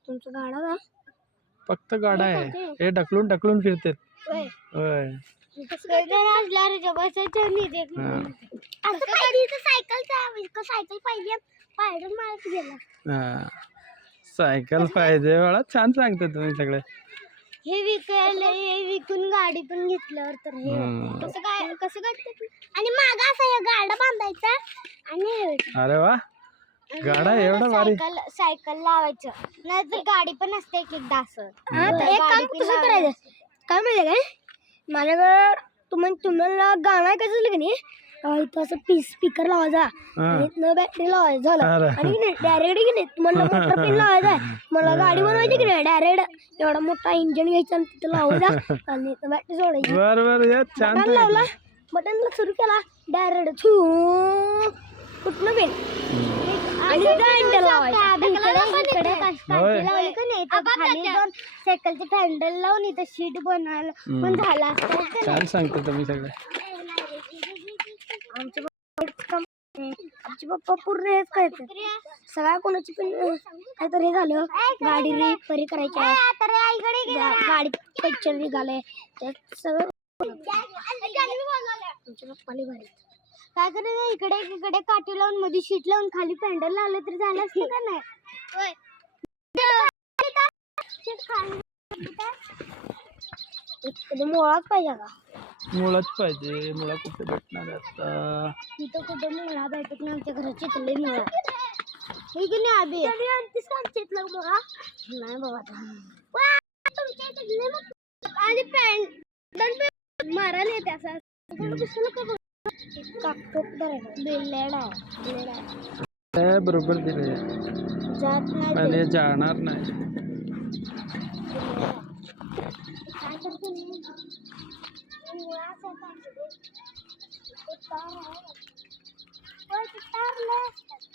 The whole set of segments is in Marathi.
तुमचं गाडा का फक्त गाडा आहे हे ढकलून ढकलून फिरते होय सायकल पाहिजे बाळा छान सांगता तुम्ही सगळे हे विकून गाडी पण घेतल्यावर तर हे कसं काढते आणि मागा असा गाडा बांधायचा आणि अरे वा गाडा एवढा भारी सायकल लावायचं नाही तर गाडी पण असते एक एकदा असं एक काम कसं करायचं काय माहिती काय माझ्याकडे तुम्हाला गाणं ऐकायचं असलं की नाही इथं असं स्पीकर लावायचा आणि बॅटरी लावायचं झालं आणि डायरेक्ट की नाही तुम्हाला मोटर पिन लावायचा मला गाडी बनवायची की नाही डायरेक्ट एवढा मोठा इंजिन घ्यायचा आणि तिथं लावायचा आणि बॅटरी जोडायची बटन लावला बटनला सुरू केला डायरेक्ट कुठनं पेन आणि सायकलचे हँडल लावून इथं शीट बनवायला पण झाला असतं छान सांगता तुम्ही सगळे आमचे पप्पा पूर्ण हेच करायचं सगळ्या कोणाची पण काहीतरी हे झालं गाडी रिपेअर करायची गाडी पंक्चर निघाले त्यात सगळं आमच्या पप्पाने भारी काय करायचं इकडे काठी लावून मध्ये शीट लावून खाली पॅन्डल लावलं तरी झालं असतं का नाही मुळाच पाहिजे का मुळाच पाहिजे मुळा कुठे भेटणार आता तिथं कुठे मुळा भेटत नाही आमच्या घरात चितले मुळा हे की नाही आधी चितलं मुळा नाही बाबा आणि पॅन्डल मारायला येते असं बरोबर दिले आणि जाणार नाही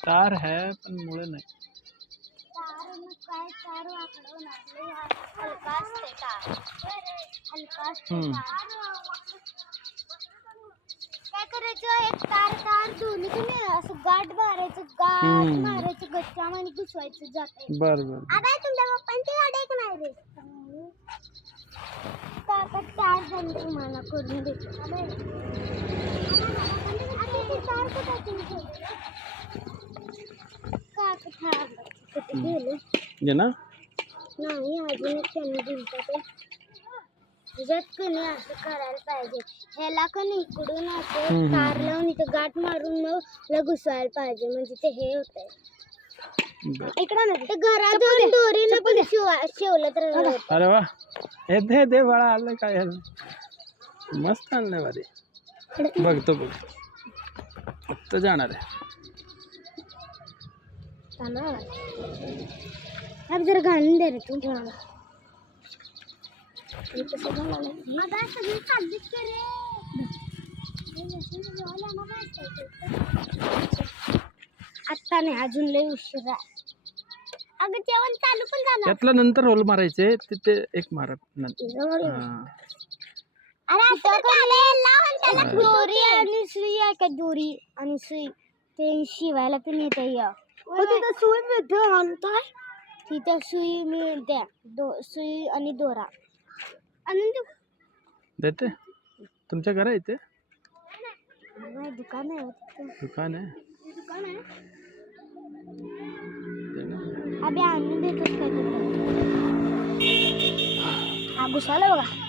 तार है पण मुळे नाही काय करायचं एक तार दोन्ही तुम्ही असं गाठ मारायचं गच्च्यामध्ये घुसवायचं जाते बर आता तुमच्या पप्पांची गाडी एक नाही रे तार बंद मला करून देतो ना नाही अजून त्यांनी दिलं तुझ्यात कणी असं करायला पाहिजे ह्याला कणी इकडून असं तार लावून इथं गाठ मारून मग घुसवायला पाहिजे म्हणजे ते हे होतंय इकडं नाही ते घरातून दोरीनं पण शिवलं तर अरे वा हे दे बाळा आलं काय मस्त आणलंय भारी बघतो बघ फक्त जाणार आहे जरा घालून दे रे तू आता नाही अजून लय उशीर अगं जेवण चालू पण झालं त्यातला नंतर रोल मारायचे तिथे एक मारा दोरी आणि सुई आहे का दोरी आणि सुई ते शिवायला पण येते तिथं सुई मिळते आणताय तिथं सुई मिळते सुई आणि दोरा आणि देते तुमच्या घर आहे ते दुकान आहे दुकान आहे अभि आणून देतोस काय हा घुसाला बघा